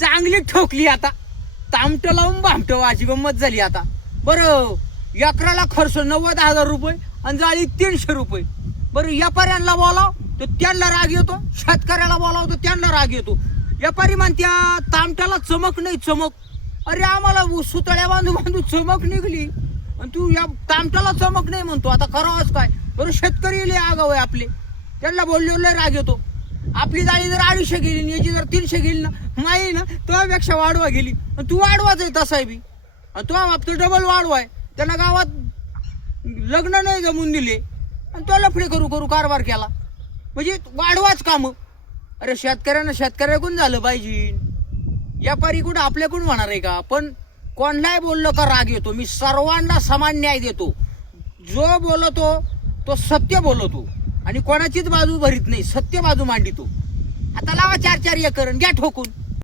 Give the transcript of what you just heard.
चांगली ठोकली आता. तामटं लावून भामटं अशी गंमत झाली आता. बरं एकराला खर्च 90,000 रुपये आणि जाळी 300 रुपये. बरं व्यापाऱ्यांना बोलाव तर त्यांना राग येतो, शेतकऱ्याला बोलाव तर त्यांना राग येतो. व्यापारी म्हणत्या तामट्याला चमक नाही चमक. अरे आम्हाला सुतळ्या बांधू बांधू चमक निघली आणि तू या तामट्याला चमक नाही म्हणतो. आता करावंच काय. बरं शेतकरी लय आगाव आहे आपले, त्यांना बोलल्यावर लय राग येतो. आपली जाळी जर 250 गेली याची जर 300 गेली ना, माही ना तुझ्यापेक्षा वाढवा गेली आणि तू वाढवाच आहे तसा बी, आणि तुझ्या बाबतीत डबल वाढवाय. त्यांना गावात लग्न नाही जमून दिले आणि तो लफडे करू करू कारभार केला, म्हणजे वाढवाच काम. अरे शेतकऱ्यांना शेतकऱ्याकडून झालं पाहिजे, व्यापारी कुठं आपल्याकडून होणार आहे का. पण कोणालाही बोललो का राग येतो. मी सर्वांना समान न्याय देतो. जो बोलतो तो सत्य बोलतो आणि कोणाचीच बाजू भरीत नाही, सत्य बाजू मांडितो. आता लावा 4-4 एकर घ्या ठोकून.